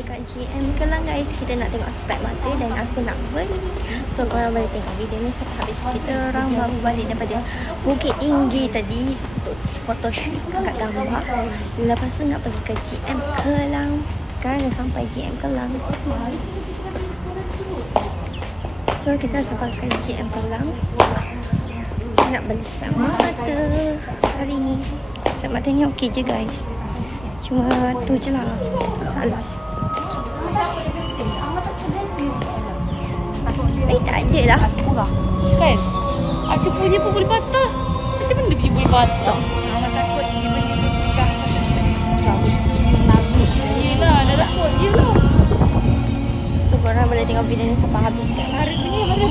dekat GM Kelang guys. Kita nak tengok spek mata dan aku nak beli. So korang boleh tengok video ni sampai habis. Kita orang baru balik daripada Bukit Tinggi tadi untuk photoshoot kat gambar. Lepas tu nak pergi ke GM Kelang. Sekarang dah sampai GM Kelang. So kita sampai ke GM Kelang. Nak beli spek mata hari ni. Spek mata ni okey je guys. Cuma tu je lah salah. Tak ada lah. Murah kan? Acu punya pun boleh patah. Macam mana dia punya boleh patah? Awak takut dia beli juga. Yelah, dah takut je lah. So korang boleh tengok video ni sampai habis kan. Hari ni mana?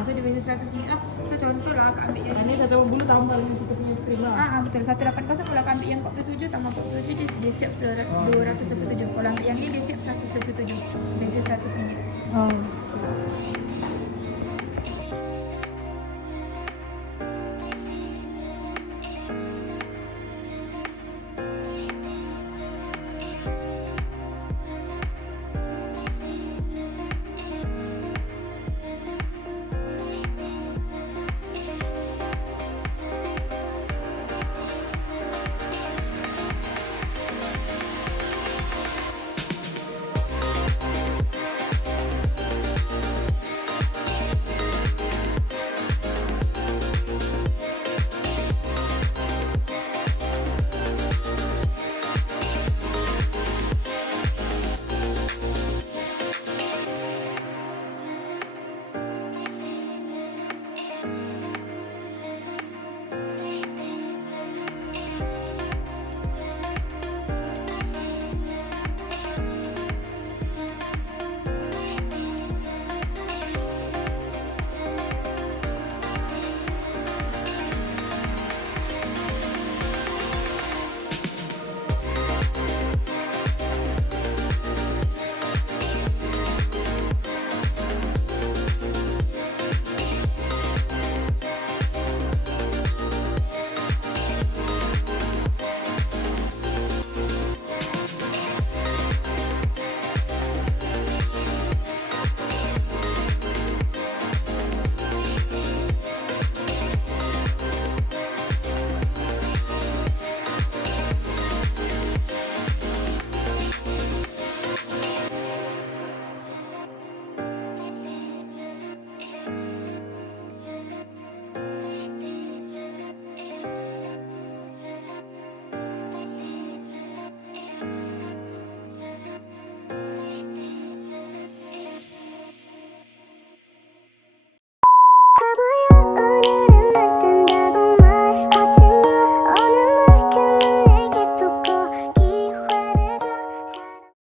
So dia beza 100 ringgit lah. So contohlah akak ambil yang Ini 180 tambah lagi kita punya screen lah. betul 180. Kalau akak ambil yang 47 tambah 47 dia siap 227. Kalau ambil yang ni dia siap 127. Beza 100 ringgit.